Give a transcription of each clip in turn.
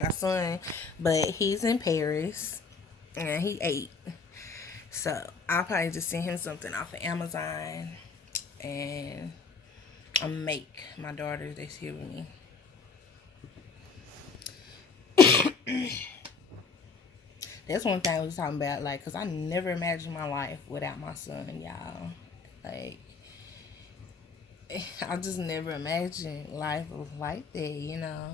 my son, but he's in Paris and he 8. So I'll probably just send him something off of Amazon and I'll make my daughter that's here with me. That's one thing we was talking about, like, cause I never imagined my life without my son, y'all. Like, I just never imagined life was like that, you know.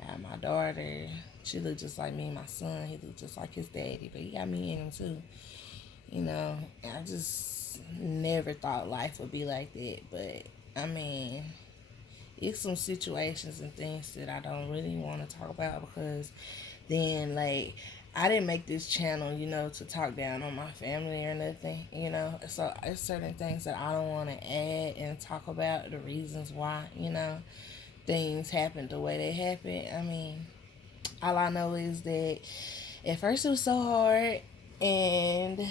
I had my daughter, she looked just like me and my son. He looked just like his daddy, but he got me in him too, you know. And I just never thought life would be like that. But I mean, it's some situations and things that I don't really want to talk about because then, like, I didn't make this channel, you know, to talk down on my family or nothing, you know. So it's certain things that I don't want to add and talk about the reasons why, you know, things happened the way they happened. I mean, all I know is that at first it was so hard and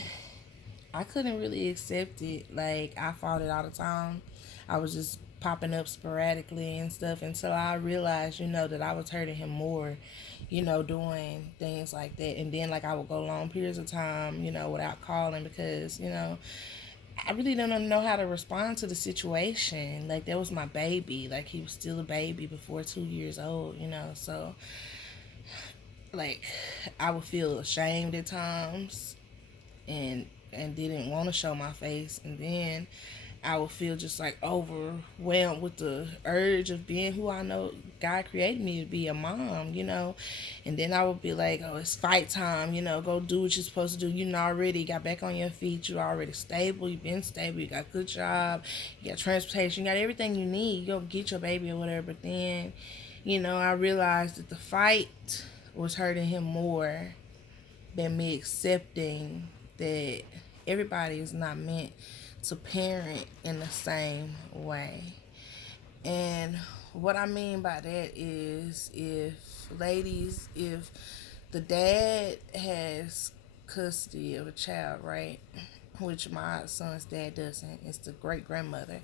I couldn't really accept it. Like, I fought it all the time. I was just popping up sporadically and stuff until I realized, you know, that I was hurting him more, you know, doing things like that. And then, like, I would go long periods of time, you know, without calling because, you know, I really didn't know how to respond to the situation. Like, that was my baby. Like, he was still a baby before 2 years old, you know. So, like, I would feel ashamed at times and didn't want to show my face, and then I would feel just like overwhelmed with the urge of being who I know God created me to be, a mom, you know. And then I would be like, oh, it's fight time, you know, go do what you're supposed to do. You know, already got back on your feet, you're already stable, you've been stable, you got a good job, you got transportation, you got everything you need, you go get your baby or whatever. But then, you know, I realized that the fight was hurting him more than me accepting that everybody is not meant to parent in the same way. And what I mean by that is, if ladies, if the dad has custody of a child, right? Which my son's dad doesn't. It's the great grandmother.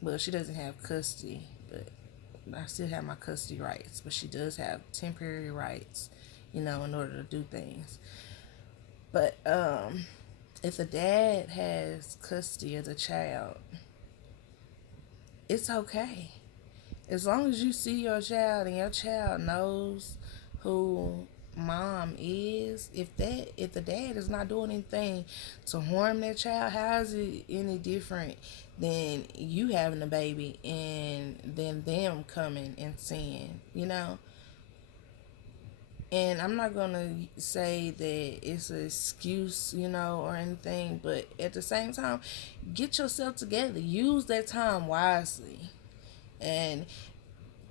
Well, she doesn't have custody, but I still have my custody rights. But she does have temporary rights, you know, in order to do things. But if the dad has custody of the child, it's okay. As long as you see your child and your child knows who mom is, if the dad is not doing anything to harm that child, how is it any different than you having a baby and then them coming and seeing, you know? And I'm not gonna say that it's an excuse, you know, or anything, but at the same time, get yourself together. Use that time wisely. And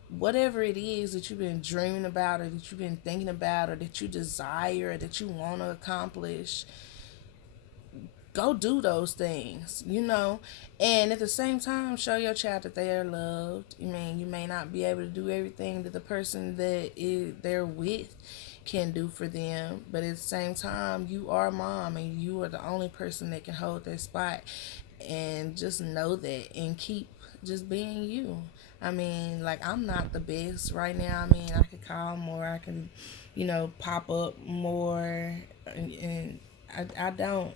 whatever it is that you've been dreaming about, or that you've been thinking about, or that you desire, or that you want to accomplish, go do those things, you know. And at the same time, show your child that they are loved. I mean, you may not be able to do everything that the person that is they're with can do for them, but at the same time, you are mom and you are the only person that can hold that spot. And just know that and keep just being you. I mean, like, I'm not the best right now. I mean, I could call more, I can, you know, pop up more, and I don't.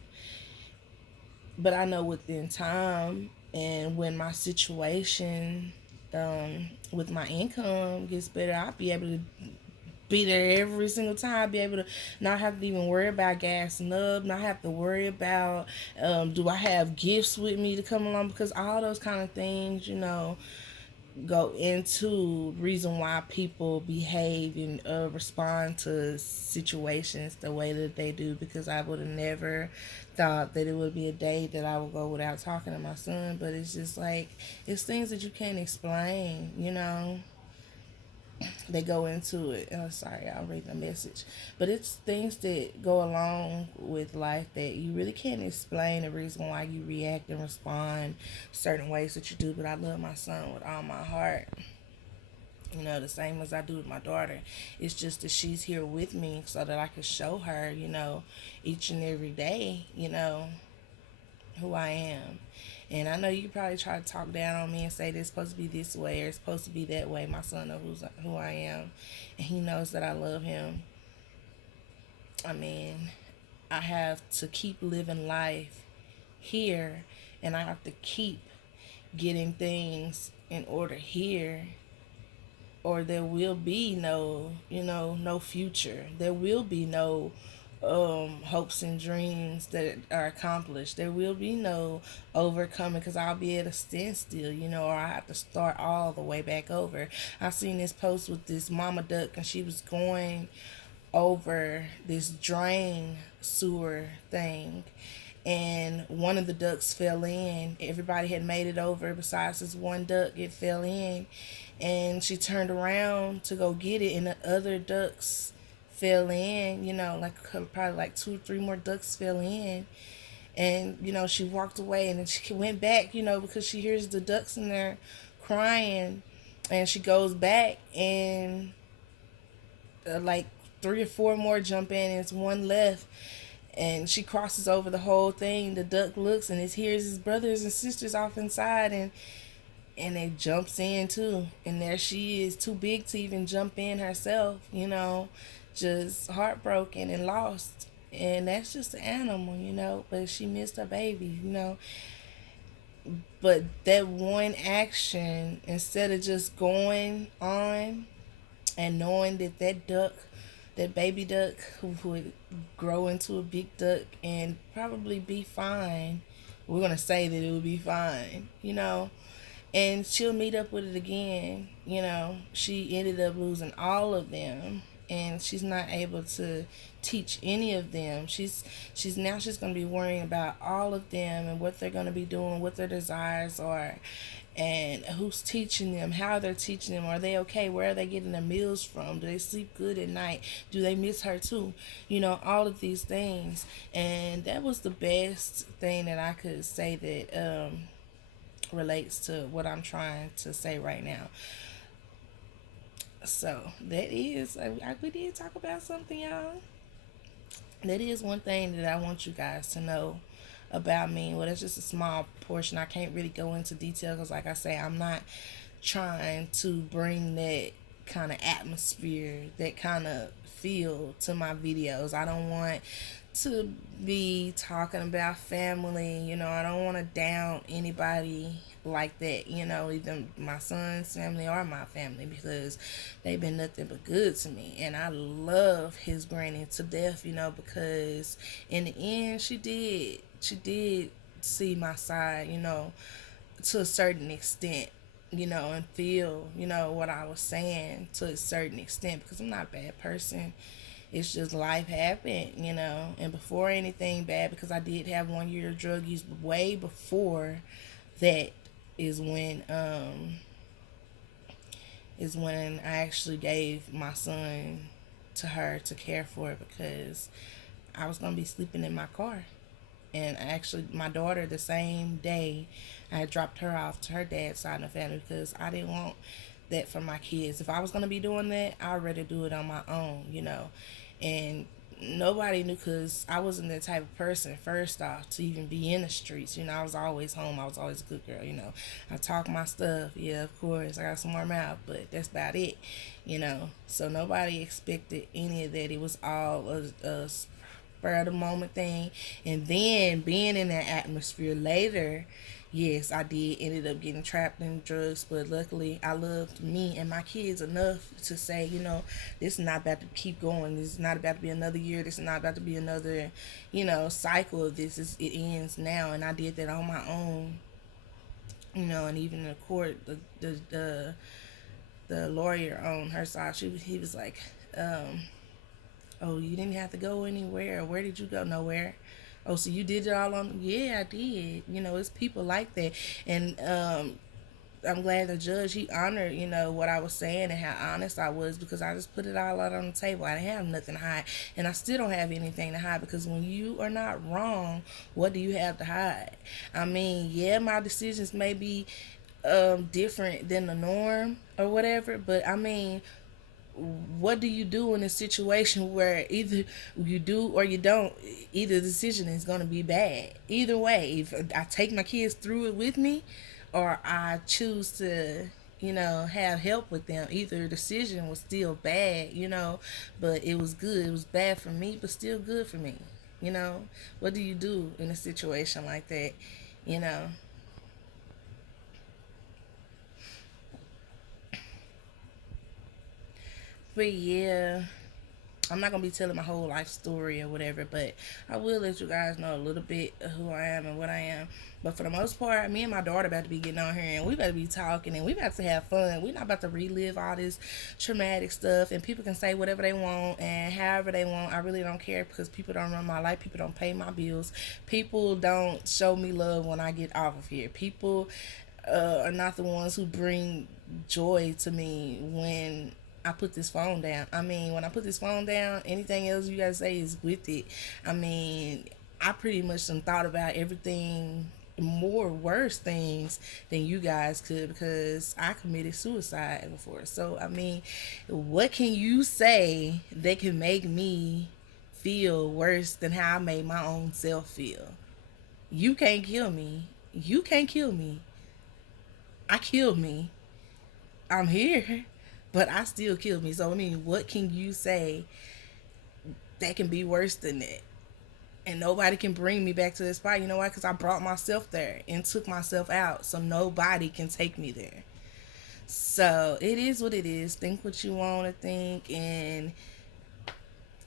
But I know within time and when my situation with my income gets better, I'll be able to be there every single time. I'll be able to not have to even worry about gas nub, not have to worry about do I have gifts with me to come along, because all those kind of things, you know, go into reason why people behave and respond to situations the way that they do, because I would have never thought that it would be a day that I would go without talking to my son. But it's just like, it's things that you can't explain, you know. They go into it. Oh, sorry, I'm reading a message. But it's things that go along with life that you really can't explain the reason why you react and respond certain ways that you do. But I love my son with all my heart. You know, the same as I do with my daughter. It's just that she's here with me so that I can show her, you know, each and every day, you know, who I am. And I know you probably try to talk down on me and say this supposed to be this way or it's supposed to be that way. My son knows who I am, and he knows that I love him. I mean, I have to keep living life here, and I have to keep getting things in order here, or there will be no, no future. There will be no hopes and dreams that are accomplished. There will be no overcoming because I'll be at a standstill, or I have to start all the way back over. I seen this post with this mama duck, and she was going over this drain sewer thing, and one of the ducks fell in. Everybody had made it over besides this one duck. It fell in, and she turned around to go get it, and the other ducks fell in. Like probably like two or three more ducks fell in, and she walked away, and then she went back. Because she hears the ducks in there crying, and she goes back, and like three or four more jump in, and it's one left, and she crosses over the whole thing. The duck looks and it hears his brothers and sisters off inside, and it jumps in too. And there she is, too big to even jump in herself, just heartbroken and lost. And that's just an animal, but she missed her baby. But that one action, instead of just going on and knowing that that baby duck would grow into a big duck and probably be fine. We're gonna say that it would be fine, and she'll meet up with it again. She ended up losing all of them, and she's not able to teach any of them. She's gonna be worrying about all of them and what they're gonna be doing, what their desires are, and who's teaching them, how they're teaching them, are they okay, where are they getting their meals from, do they sleep good at night, do they miss her too, all of these things. And that was the best thing that I could say that relates to what I'm trying to say right now. So that is, we did talk about something, y'all. That is one thing that I want you guys to know about me. Well, that's just a small portion. I can't really go into detail because, like I say, I'm not trying to bring that kind of atmosphere, that kind of feel to my videos. I don't want to be talking about family. I don't want to down anybody like that, either my son's family or my family, because they've been nothing but good to me. And I love his granny to death, because in the end, she did see my side, to a certain extent, and feel, what I was saying to a certain extent, because I'm not a bad person. It's just life happened, and before anything bad, because I did have 1 year of drug use, way before that is when I actually gave my son to her to care for, because I was gonna be sleeping in my car. And actually, my daughter, the same day, I had dropped her off to her dad's side of the family, because I didn't want that for my kids. If I was gonna be doing that, I'd rather do it on my own. And nobody knew, because I wasn't the type of person, first off, to even be in the streets. I was always home. I was always a good girl. I talk my stuff. Yeah, of course, I got some more mouth, but that's about it. So nobody expected any of that. It was all a spur of the moment thing. And then being in that atmosphere later, yes, I did ended up getting trapped in drugs, but luckily I loved me and my kids enough to say, this is not about to keep going. This is not about to be another year. This is not about to be another, cycle of this. It ends now, and I did that on my own. And even in the court, the lawyer on her side, he was like, oh, you didn't have to go anywhere. Where did you go? Nowhere. Oh, so you did it all on? Yeah, I did. It's people like that. And I'm glad the judge, he honored, what I was saying and how honest I was, because I just put it all out on the table. I didn't have nothing to hide. And I still don't have anything to hide, because when you are not wrong, what do you have to hide? I mean, yeah, my decisions may be different than the norm or whatever, but I mean, what do you do in a situation where either you do or you don't? Either decision is going to be bad. Either way, if I take my kids through it with me, or I choose to, have help with them, either decision was still bad, but it was good. It was bad for me, but still good for me. What do you do in a situation like that? You know, but yeah, I'm not gonna be telling my whole life story or whatever, but I will let you guys know a little bit of who I am and what I am. But for the most part, me and my daughter about to be getting on here and we about to be talking and we about to have fun. We're not about to relive all this traumatic stuff, and people can say whatever they want and however they want. I really don't care because people don't run my life, people don't pay my bills, people don't show me love when I get off of here. People are not the ones who bring joy to me when I put this phone down. I mean, when I put this phone down, anything else you guys say is with it. I mean, I pretty much done thought about everything, more worse things than you guys could, because I committed suicide before. So, I mean, what can you say that can make me feel worse than how I made my own self feel? You can't kill me. You can't kill me. I killed me. I'm here, but I still killed me. So I mean, what can you say that can be worse than that? And nobody can bring me back to this spot. You know why? Because I brought myself there and took myself out. So nobody can take me there. So it is what it is. Think what you want to think, and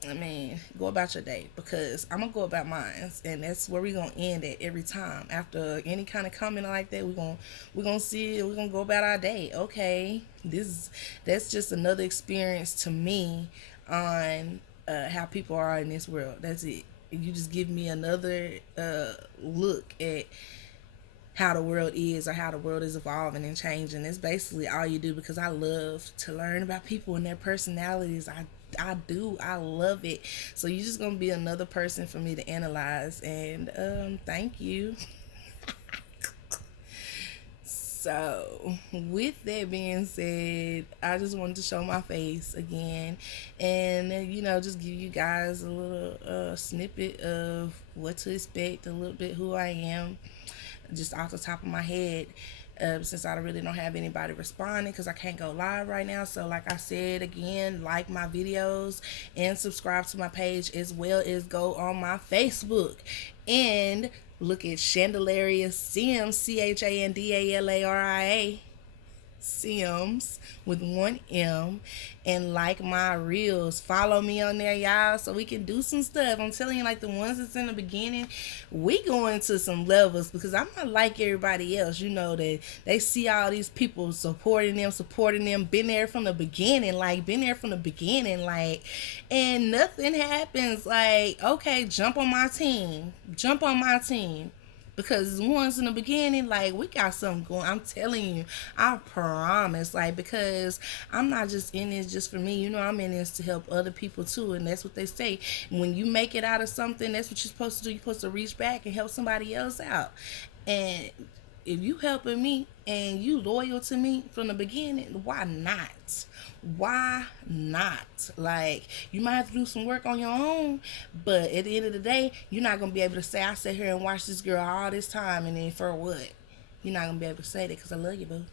I mean, go about your day, because I'm gonna go about mine, and that's where we're gonna end at every time. After any kind of comment like that, we're gonna see it. We're gonna go about our day. Okay, that's just another experience to me on how people are in this world. That's it. You just give me another look at how the world is, or how the world is evolving and changing. That's basically all you do, because I love to learn about people and their personalities. I do. I love it. So you're just gonna be another person for me to analyze, and thank you. So, with that being said, I just wanted to show my face again, and just give you guys a little snippet of what to expect, a little bit who I am, just off the top of my head. Since I really don't have anybody responding because I can't go live right now. So, like I said again, like my videos and subscribe to my page, as well as go on my Facebook and look at Chandelaria Sims, Chandalaria Sims with one M, and like my reels. Follow me on there, y'all, so we can do some stuff. I'm telling you, like the ones that's in the beginning, we going to some levels, because I'm not like everybody else. That they see all these people supporting them, been there from the beginning, like, and nothing happens. Like, okay, jump on my team, because once in the beginning, like, we got something going. I'm telling you, I promise. Like, because I'm not just in this just for me. I'm in this to help other people too, and that's what they say. When you make it out of something, that's what you're supposed to do. You're supposed to reach back and help somebody else out. And if you helping me and you loyal to me from the beginning, why not? Why not? Like, you might have to do some work on your own, but at the end of the day, you're not gonna be able to say, I sat here and watched this girl all this time, and then for what? You're not gonna be able to say that, because I love you, boo.